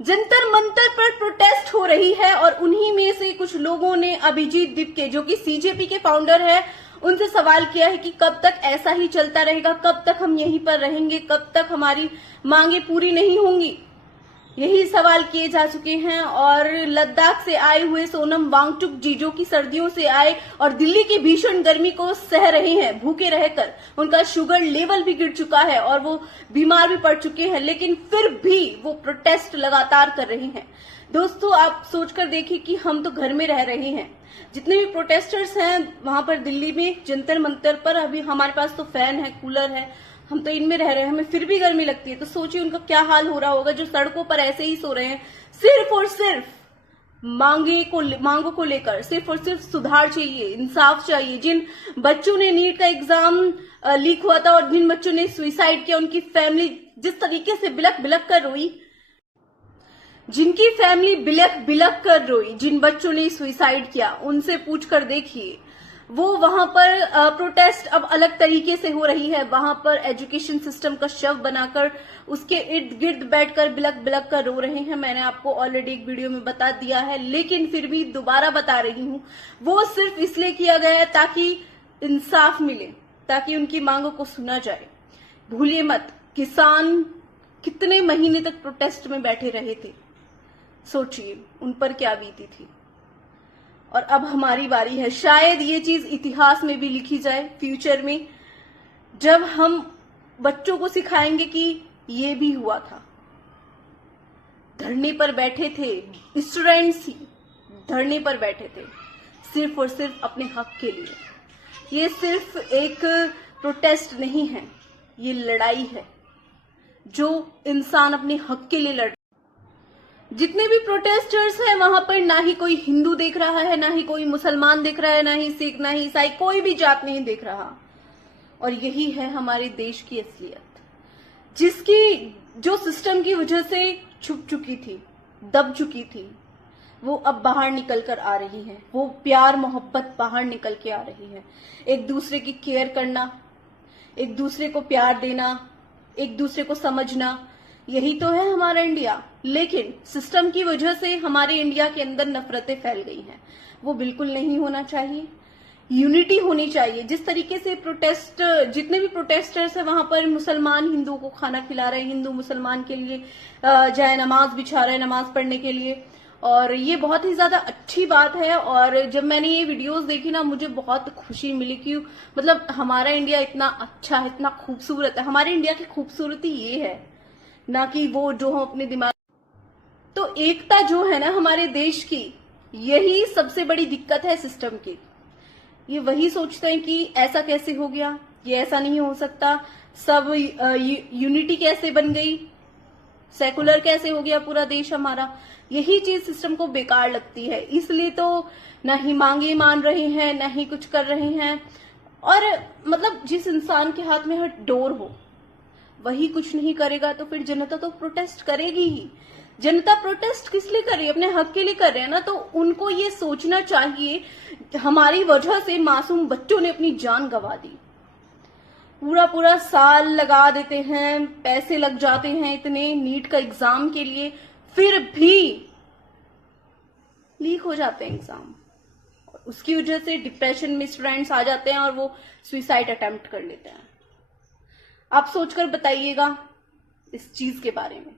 जंतर मंतर पर प्रोटेस्ट हो रही है और उन्हीं में से कुछ लोगों ने अभिजीत दीपके, जो कि सीजेपी के फाउंडर है, उनसे सवाल किया है कि कब तक ऐसा ही चलता रहेगा, कब तक हम यहीं पर रहेंगे, कब तक हमारी मांगे पूरी नहीं होंगी। यही सवाल किए जा चुके हैं। और लद्दाख से आए हुए सोनम वांगचुक जी, जो कि सर्दियों से आए और दिल्ली की भीषण गर्मी को सह रहे हैं भूखे रहकर, उनका शुगर लेवल भी गिर चुका है और वो बीमार भी पड़ चुके हैं, लेकिन फिर भी वो प्रोटेस्ट लगातार कर रहे हैं। दोस्तों, आप सोचकर देखिए कि हम तो घर में रह रहे हैं, जितने भी प्रोटेस्टर्स हैं वहां पर दिल्ली में जंतर मंतर पर, अभी हमारे पास तो फैन है, कूलर है, हम तो इनमें रह रहे हैं, हमें फिर भी गर्मी लगती है। तो सोचिए उनका क्या हाल हो रहा होगा, जो सड़कों पर ऐसे ही सो रहे हैं, सिर्फ और सिर्फ मांगों को लेकर, सिर्फ और सिर्फ सुधार चाहिए, इंसाफ चाहिए। जिन बच्चों ने नीट का एग्जाम लीक हुआ था और जिन बच्चों ने सुसाइड किया, उनकी फैमिली जिस तरीके से बिलख बिलख कर रोई, जिनकी फैमिली बिलख बिलख कर रोई, जिन बच्चों ने सुसाइड किया, उनसे पूछकर देखिए। वो वहां पर प्रोटेस्ट अब अलग तरीके से हो रही है। वहां पर एजुकेशन सिस्टम का शव बनाकर उसके इर्द गिर्द बैठकर बिलख बिलख कर रो रहे हैं। मैंने आपको ऑलरेडी एक वीडियो में बता दिया है, लेकिन फिर भी दोबारा बता रही हूं। वो सिर्फ इसलिए किया गया है ताकि इंसाफ मिले, ताकि उनकी मांगों को सुना जाए। भूलिए मत, किसान कितने महीने तक प्रोटेस्ट में बैठे रहे थे, सोचिए उन पर क्या बीती थी। और अब हमारी बारी है। शायद ये चीज इतिहास में भी लिखी जाए फ्यूचर में, जब हम बच्चों को सिखाएंगे कि ये भी हुआ था। धरने पर बैठे थे, स्टूडेंट्स ही धरने पर बैठे थे, सिर्फ और सिर्फ अपने हक के लिए। ये सिर्फ एक प्रोटेस्ट नहीं है, ये लड़ाई है जो इंसान अपने हक के लिए लड़। जितने भी प्रोटेस्टर्स हैं वहां पर ना ही कोई हिंदू देख रहा है, ना ही कोई मुसलमान देख रहा है, ना ही सिख, ना ही ईसाई, कोई भी जात नहीं देख रहा। और यही है हमारे देश की असलियत, जिसकी जो सिस्टम की वजह से छुप चुकी थी, दब चुकी थी, वो अब बाहर निकल कर आ रही है। वो प्यार मोहब्बत बाहर निकल के आ रही है। एक दूसरे की केयर करना, एक दूसरे को प्यार देना, एक दूसरे को समझना, यही तो है हमारा इंडिया। लेकिन सिस्टम की वजह से हमारे इंडिया के अंदर नफरतें फैल गई हैं। वो बिल्कुल नहीं होना चाहिए। यूनिटी होनी चाहिए। जिस तरीके से प्रोटेस्ट, जितने भी प्रोटेस्टर्स हैं वहां पर मुसलमान हिंदुओं को खाना खिला रहे हैं, हिंदू मुसलमान के लिए जाए नमाज बिछा रहे हैं नमाज पढ़ने के लिए, और ये बहुत ही ज्यादा अच्छी बात है। और जब मैंने ये वीडियोस देखी ना, मुझे बहुत खुशी मिली कि मतलब हमारा इंडिया इतना अच्छा है, इतना खूबसूरत है। हमारे इंडिया की खूबसूरती ये है, ना कि वो जो हम अपने दिमाग। तो एकता जो है ना हमारे देश की, यही सबसे बड़ी दिक्कत है सिस्टम की। ये वही सोचते हैं कि ऐसा कैसे हो गया, ये ऐसा नहीं हो सकता, सब यूनिटी कैसे बन गई, सेकुलर कैसे हो गया पूरा देश हमारा। यही चीज सिस्टम को बेकार लगती है, इसलिए तो ना ही मांगे मान रहे हैं, ना ही कुछ कर रहे हैं। और मतलब जिस इंसान के हाथ में हर डोर हो वही कुछ नहीं करेगा, तो फिर जनता तो प्रोटेस्ट करेगी ही। जनता प्रोटेस्ट किस लिए कर रही है? अपने हक के लिए कर रहे हैं ना। तो उनको ये सोचना चाहिए, हमारी वजह से मासूम बच्चों ने अपनी जान गंवा दी। पूरा पूरा साल लगा देते हैं, पैसे लग जाते हैं इतने नीट का एग्जाम के लिए, फिर भी लीक हो जाते हैं एग्जाम। उसकी वजह से डिप्रेशन में स्टूडेंट्स आ जाते हैं और वो सुसाइड अटेम्प्ट कर लेते हैं। आप सोचकर बताइएगा इस चीज के बारे में।